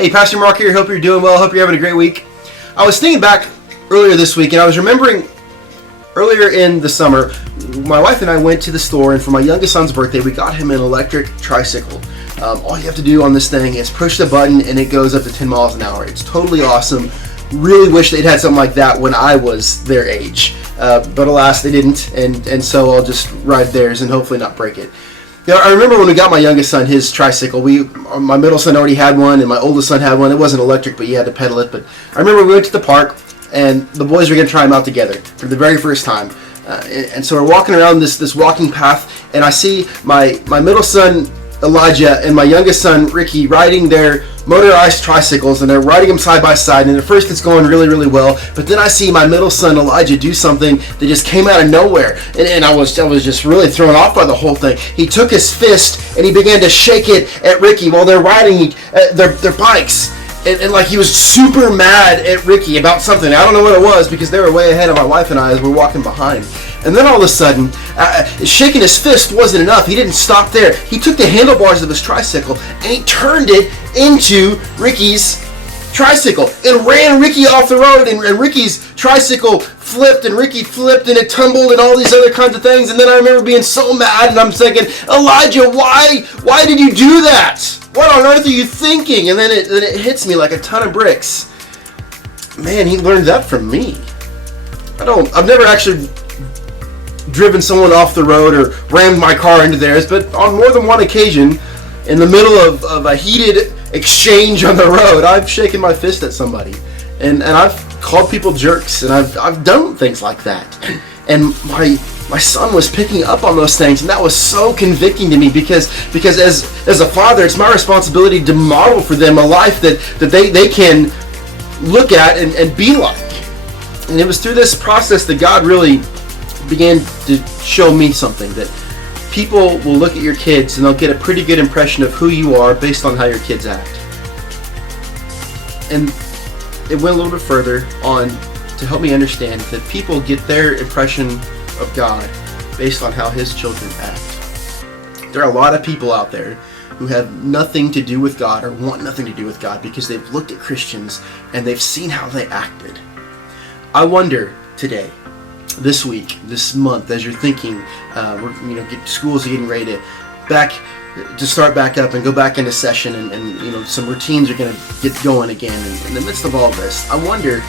Hey, Pastor Mark here. Hope you're doing well. Hope you're having a great week. I was thinking back earlier this week, and I was remembering earlier in the summer, my wife and I went to the store, and for my youngest son's birthday, we got him an electric tricycle. All you have to do on this thing is push the button, and it goes up to 10 miles an hour. It's totally awesome. Really wish they'd had something like that when I was their age, but alas, they didn't, and so I'll just ride theirs and hopefully not break it. You know, I remember when we got my youngest son his tricycle. My middle son already had one, and my oldest son had one. It wasn't electric, but you had to pedal it. But I remember we went to the park, and the boys were going to try them out together for the very first time. And so we're walking around this walking path, and I see my middle son Elijah and my youngest son Ricky riding their motorized tricycles, and they're riding them side by side, and at first it's going really, really well, but then I see my middle son Elijah do something that just came out of nowhere, and I was just really thrown off by the whole thing. He took his fist and he began to shake it at Ricky while they're riding their bikes. And like he was super mad at Ricky about something. I don't know what it was because they were way ahead of my wife and I as we're walking behind. And then all of a sudden, shaking his fist wasn't enough. He didn't stop there. He took the handlebars of his tricycle and he turned it into Ricky's tricycle and ran Ricky off the road. And Ricky's tricycle flipped and Ricky flipped and it tumbled and all these other kinds of things. And then I remember being so mad and I'm thinking, Elijah, why did you do that? What on earth are you thinking? And then it hits me like a ton of bricks. Man, he learned that from me. I've never actually driven someone off the road or rammed my car into theirs, but on more than one occasion, in the middle of a heated exchange on the road, I've shaken my fist at somebody. And I've called people jerks, and I've done things like that. And my son was picking up on those things, and that was so convicting to me because as a father, it's my responsibility to model for them a life that they can look at and be like. And it was through this process that God really began to show me something, that people will look at your kids and they'll get a pretty good impression of who you are based on how your kids act. And it went a little bit further on to help me understand that people get their impression of God based on how His children act. There are a lot of people out there who have nothing to do with God or want nothing to do with God because they've looked at Christians and they've seen how they acted. I wonder today, this week, this month, as you're thinking, schools are getting ready to start back up and go back into session, and some routines are going to get going again. And in the midst of all this, I wonder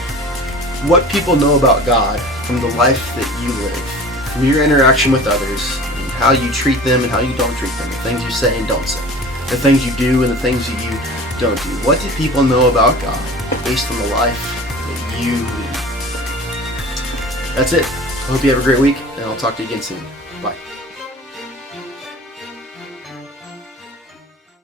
what people know about God from the life that you live, from your interaction with others, and how you treat them and how you don't treat them, the things you say and don't say, the things you do and the things that you don't do. What do people know about God based on the life that you lead? That's it. I hope you have a great week, and I'll talk to you again soon. Bye.